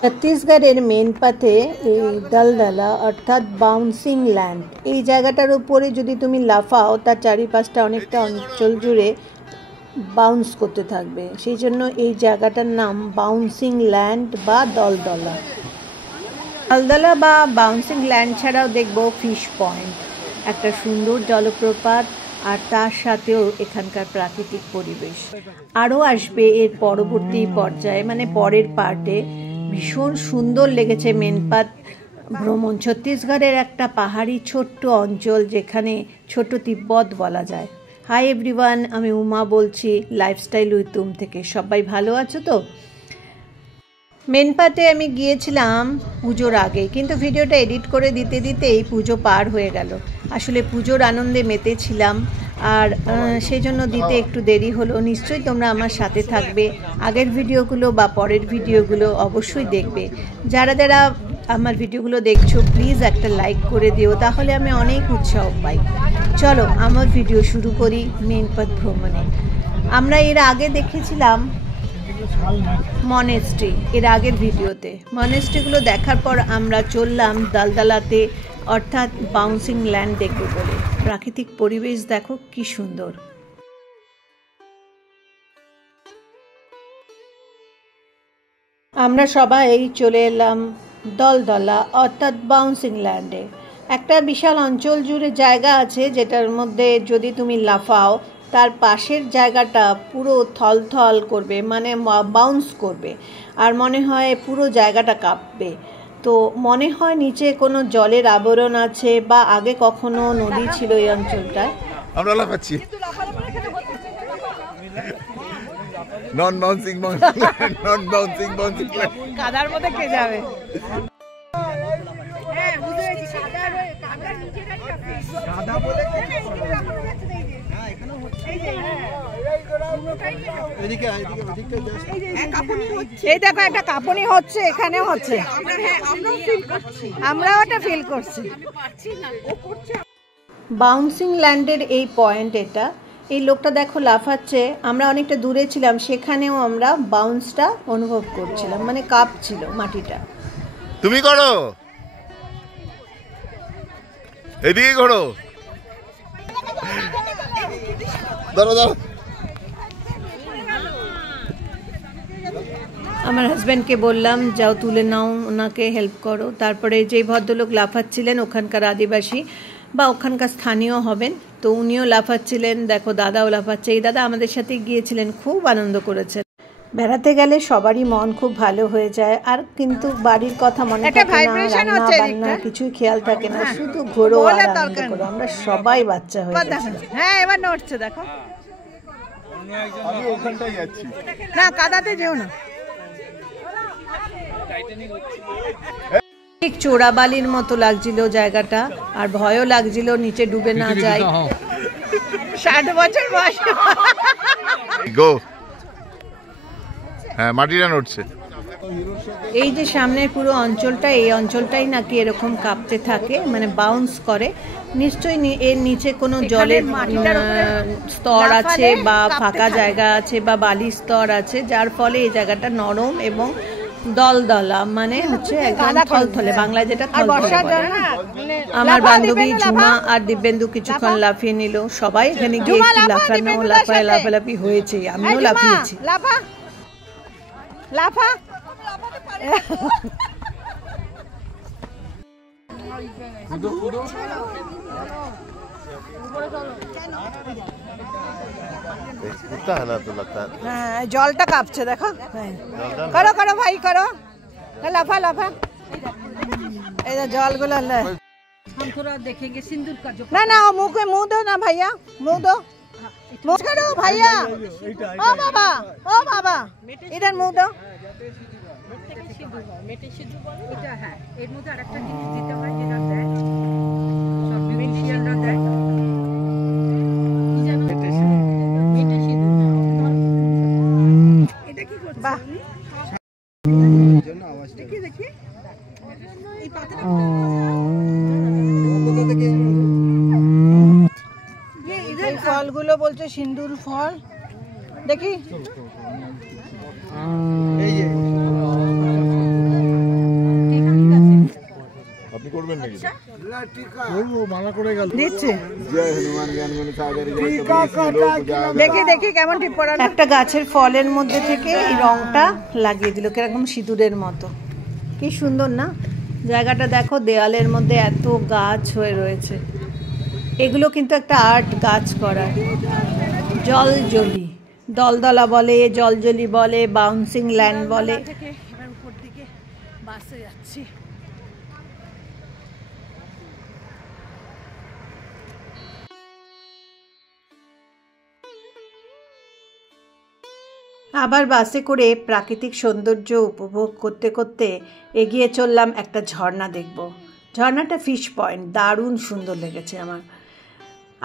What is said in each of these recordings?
ছত্তিশগড়ের মেনপাতে এই দলদলা অর্থাৎ বাউন্সিং ল্যান্ড, এই জায়গাটার উপরে যদি তুমি লাফাও তার চারিপাশটা অনেকটা অঞ্চল জুড়ে বাউন্স করতে থাকবে, সেই জন্য এই জায়গাটার নাম বাউন্সিং ল্যান্ড বা দলদলা। দলদলা বা বাউন্সিং ল্যান্ড ছাড়াও দেখবো ফিশ পয়েন্ট, একটা সুন্দর জলপ্রপাত, আর তার সাথেও এখানকার প্রাকৃতিক পরিবেশ। আরও আসবে এর পরবর্তী পর্যায়ে, মানে পরের পার্টে। ভীষণ সুন্দর লেগেছে মেনপাত ভ্রমণ। ছত্তিশগড়ের একটা পাহাড়ি ছোট্ট অঞ্চল যেখানে ছোট তিব্বত বলা যায়। হাই এভরিওয়ান, আমি উমা বলছি লাইফস্টাইল উইথ উম থেকে। সবাই ভালো আছো তো? মেনপাতে আমি গিয়েছিলাম পুজোর আগে, কিন্তু ভিডিওটা এডিট করে দিতে দিতেই পুজো পার হয়ে গেল। আসলে পুজোর আনন্দে মেতেছিলাম, আর সেই জন্য দিতে একটু দেরি হলো। নিশ্চয়ই তোমরা আমার সাথে থাকবে, আগের ভিডিওগুলো বা পরের ভিডিওগুলো অবশ্যই দেখবে। যারা যারা আমার ভিডিওগুলো দেখছো প্লিজ একটা লাইক করে দিও, তাহলে আমি অনেক উৎসাহ পাই। চলো আমার ভিডিও শুরু করি মেনপাত ভ্রমণে। আমরা এর আগে দেখেছিলাম মনেস্ট্রি, এর আগের ভিডিওতে। মনেস্ট্রিগুলো দেখার পর আমরা চললাম দলদলাতে, অর্থাৎ বাউন্সিং ল্যান্ড দেখব বলে। প্রাকৃতিক পরিবেশ দেখো কি সুন্দর। আমরা সবাই চলে এলাম দলদলা অর্থাৎ বাউন্সিং ল্যান্ডে। একটা বিশাল অঞ্চল জুড়ে জায়গা আছে যেটার মধ্যে যদি তুমি লাফাও তার পাশের জায়গাটা পুরো থলথল করবে, মানে বাউন্স করবে, আর মনে হয় পুরো জায়গাটা কাঁপবে। তো মনে হয় নিচে কোনো জলের আবরণ আছে, বা আগে কখনো নদী ছিল এই অঞ্চলটায়। আমরা লাফাচ্ছি, নন বাউন্সিং কাদার মধ্যে কে যাবে? এই দেখো একটা কাঁপুনি হচ্ছে, এখানেও হচ্ছে, আমরাও একটা ফিল করছি। বাউন্সিং ল্যান্ডের এই পয়েন্ট এটা। এই লোকটা দেখো লাফাচ্ছে, আমরা অনেকটা দূরে ছিলাম, সেখানেও আমরা বাউন্সটা অনুভব করছিলাম, মানে কাঁপছিল মাটিটা। তুমি করো, এদিকে করো, ধরো ধরো। আমার হাজব্যান্ডকে বললাম যাও তুলে নাও, ওনাকে হেল্প করো। তারপরে যেই ভদ্রলোক লাফাচ্ছিলেন ওখানকার আদিবাসী বা ওখানকার স্থানীয় হবেন, তো উনিও লাফাচ্ছিলেন। দেখো দাদাও লাফাচ্ছে, এই দাদা আমাদের সাথে গিয়েছিলেন, খুব আনন্দ করেছেন। বেড়াতে গেলে সবারই মন খুব ভালো হয়ে যায়, আর কিন্তু বাড়ির কথা মনে থাকে না, রান্না বান্না কিছুই খেয়াল থাকে না, শুধু ঘোরো আর আনন্দ করো। আমরা সবাই বাচ্চা হয়ে গেছি। হ্যাঁ এবার নড়ছে দেখো, আমি ওখানটাই যাচ্ছি না কাদাতে যেও না। ঠিক চোরাবালির মতো লাগছিল জায়গাটা, আর ভয়ও লাগছিল নিচে ডুবে না যায়। 60 বছর বয়স, গো। হ্যাঁ মাটিটা নড়ছে। এই যে সামনের পুরো অঞ্চলটা, এই অঞ্চলটাই নাকি এরকম কাঁপতে থাকে, মানে বাউন্স করে। নিশ্চয়ই এর নিচে কোনো জলের স্তর আছে, বা ফাঁকা জায়গা আছে, বা বালির স্তর আছে, যার ফলে এই জায়গাটা নরম এবং দলদলা, মানে হচ্ছে একদম থলথলে, বাংলায় যেটা থলথলে বলে। আমার বান্ধবী ঝুমা আর দিব্যেন্দু কিছুক্ষণ লাফিয়ে নিল। সবাই এখানে গিয়ে একটু লাফানো লাফালাফি হয়েছে, আমিও লাফিয়েছি। লাফা লাফা হ্যাঁ জলটা কাঁপছে দেখো। করো করো ভাই করো, লাফা লাফা। এই জলগুলো না না, মুখে মুখ দো না ভাইয়া, মুখ দো, মুখ করো ভাইয়া। ও বাবা, ও বাবা, ইধার মুখ দো। এর মধ্যে আরেকটা জিনিস দিতে হয়, যেটা দেয় সব মিউজিশিয়ানরা দেয়। এটা কি করছে? বাহ, দেখি দেখি এই পাতাটা এই ফলগুলো বলছে সিন্দুর ফল, দেখি। করবেন নাকি? দিচ্ছে জয় হনুমান জ্ঞান গুণ সাগরে দেখি দেখি কেমন টিপ পড়ানো। একটা গাছের ফলের মধ্যে থেকে এই রংটা লাগিয়ে দিল কিরকম সিঁদুরের মতো। কি সুন্দর না জায়গাটা, দেখো দেওয়ালের মধ্যে এত গাছ হয়ে রয়েছে। এগুলো কিন্তু একটা আর্ট, গাছ করা। জলজলি, দলদলা বলে, জলজলি বলে, বাউন্সিং ল্যান্ড বলে। এবার উপর দিকে বাসে যাচ্ছি। আবার বাসে করে প্রাকৃতিক সৌন্দর্য উপভোগ করতে করতে এগিয়ে চললাম একটা ঝর্ণা দেখব। ঝর্ণাটা ফিশ পয়েন্ট, দারুণ সুন্দর লেগেছে আমার।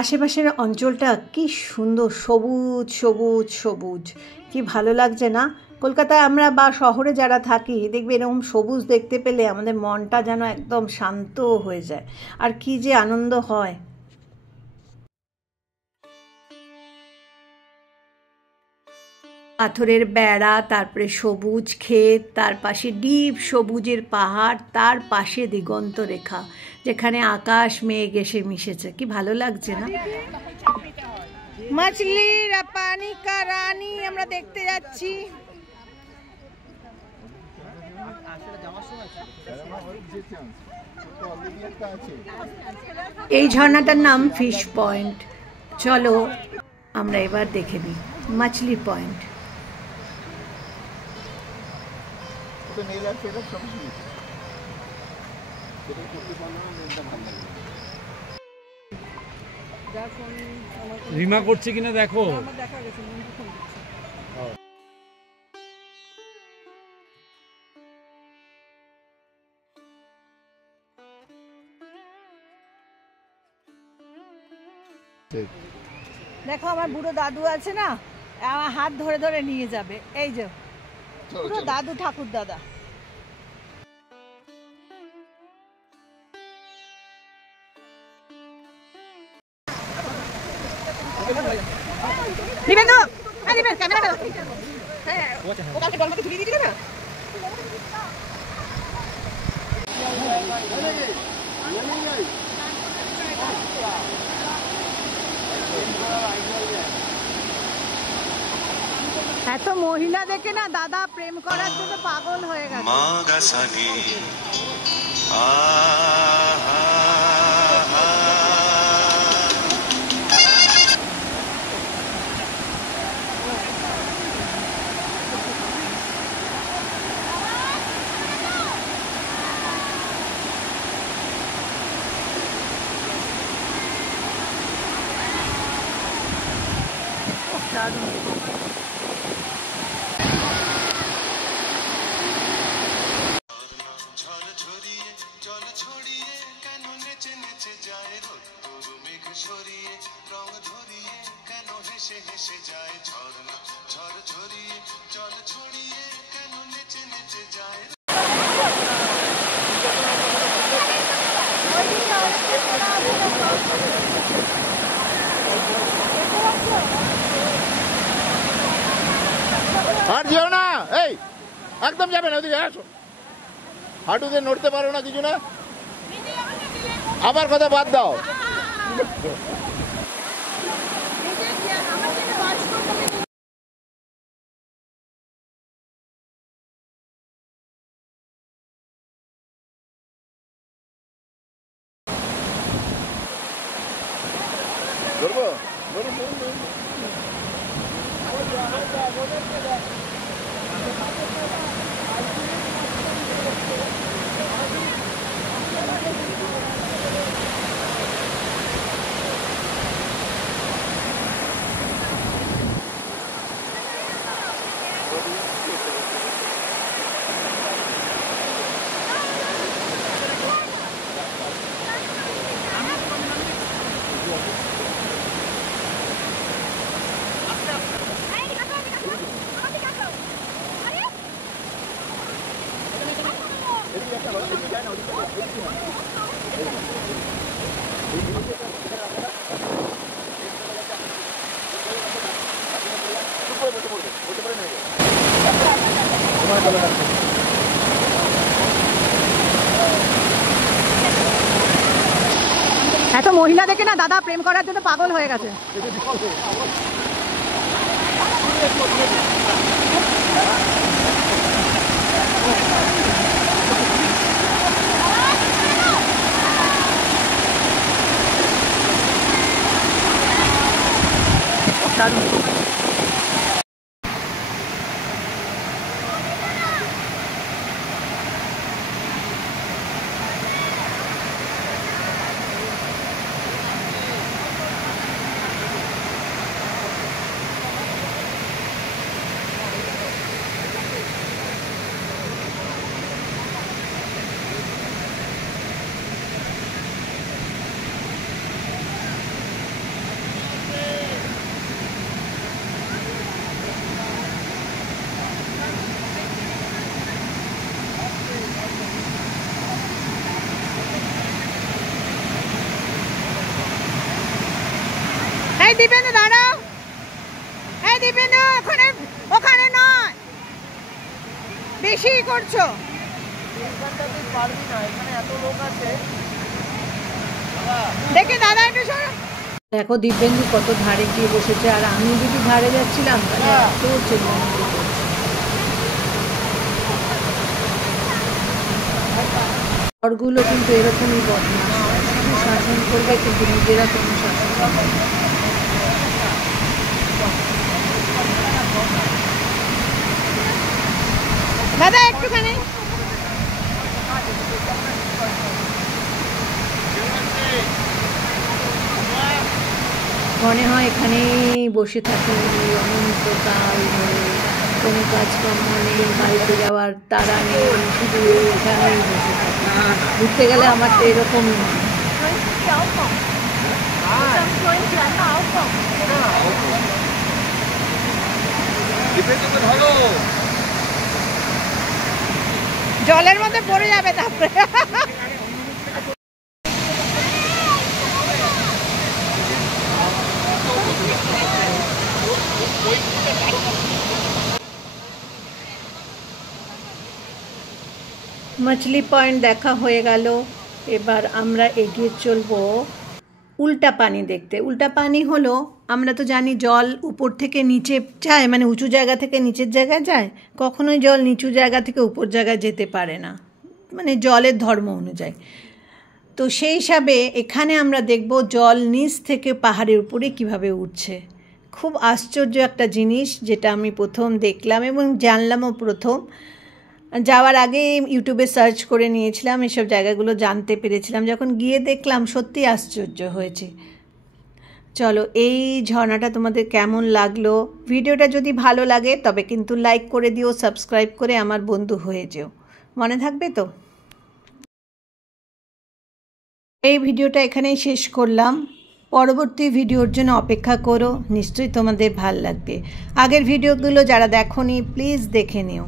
আশেপাশের অঞ্চলটা কি সুন্দর, সবুজ সবুজ সবুজ, কি ভালো লাগছে না? কলকাতায় আমরা বা শহরে যারা থাকি দেখবে এরকম সবুজ দেখতে পেলে আমাদের মনটা যেন একদম শান্ত হয়ে যায়, আর কি যে আনন্দ হয়। পাথরের বেড়া, তারপরে সবুজ ক্ষেত, তার পাশে ডিপ সবুজের পাহাড়, তার পাশে দিগন্ত রেখা যেখানে আকাশ মেঘ এসে মিশেছে, কি ভালো লাগছে না? মাছলি পানি কা রানী আমরা দেখতে যাচ্ছি। এই ঝর্ণাটার নাম ফিশ পয়েন্ট। চলো আমরা এবার দেখে নিই মাছলি পয়েন্ট। রিমা করছে কিনা দেখো। দেখো আমার বুড়ো দাদু আছে না, আমার হাত ধরে ধরে নিয়ে যাবে। এই যে পুরো দাদু ঠাকুর দাদা। এত মহিলা দেখে না দাদা প্রেম করার জন্য পাগল হয়ে গেছে। আর যেও না, এই একদম যাবে না, ওদিকে আসো। হাঁটুতে নড়তে পারো না কিছু না, আবার কথা বাদ দাও। ধরবো মহিলা দেখে না দাদা প্রেম করার জন্য পাগল হয়ে গেছে। দীপেন্দু দাঁড়াও, এই দীপেন্দু ওখানে নয়, বেশি করছো। দেখে দাদা একটু সরো। দেখো দিব্যেন্দু কত ধারে গিয়ে বসেছে, আর আমি যদি ধারে যাচ্ছিলাম ঘরগুলো কিন্তু এরকমই বদমাশ, শুধু শাসন করবে কিন্তু নিজেরা কোনো শাসন করবে না। দাদা একটুখানি মনে হয় এখানেই বসে থাকি অনন্তকাল ধরে, কোনো কাজকর্ম নেই, বাড়িতে যাওয়ার তারা নেই, শুধু এখানেই বসে থাকি। ঘুরতে গেলে আমার তো এরকম জলের মধ্যে পড়ে যাবে তারপরে। মাছলি পয়েন্ট দেখা হয়ে গেল, এবার আমরা এগিয়ে চলবো উল্টা পানি দেখতে। উল্টা পানি হলো, আমরা তো জানি জল উপর থেকে নিচে যায়, মানে উঁচু জায়গা থেকে নিচের জায়গায় যায়, কখনোই জল নিচু জায়গা থেকে উপর জায়গায় যেতে পারে না, মানে জলের ধর্ম অনুযায়ী। তো সেই হিসাবে এখানে আমরা দেখব জল নিচ থেকে পাহাড়ের উপরে কিভাবে উঠছে। খুব আশ্চর্য একটা জিনিস, যেটা আমি প্রথম দেখলাম এবং জানলামও প্রথম। যাওয়ার আগে ইউটিউবে সার্চ করে নিয়েছিলাম, এসব জায়গাগুলো জানতে পেরেছিলাম, যখন গিয়ে দেখলাম সত্যি আশ্চর্য হয়েছে। চলো, এই ঝর্ণাটা তোমাদের কেমন লাগলো? ভিডিওটা যদি ভালো লাগে তবে কিন্তু লাইক করে দিও, সাবস্ক্রাইব করে আমার বন্ধু হয়ে যেও, মনে থাকবে তো? এই ভিডিওটা এখানেই শেষ করলাম, পরবর্তী ভিডিওর জন্য অপেক্ষা করো, নিশ্চয়ই তোমাদের ভালো লাগবে। আগের ভিডিওগুলো যারা দেখোনি প্লিজ দেখে নিও।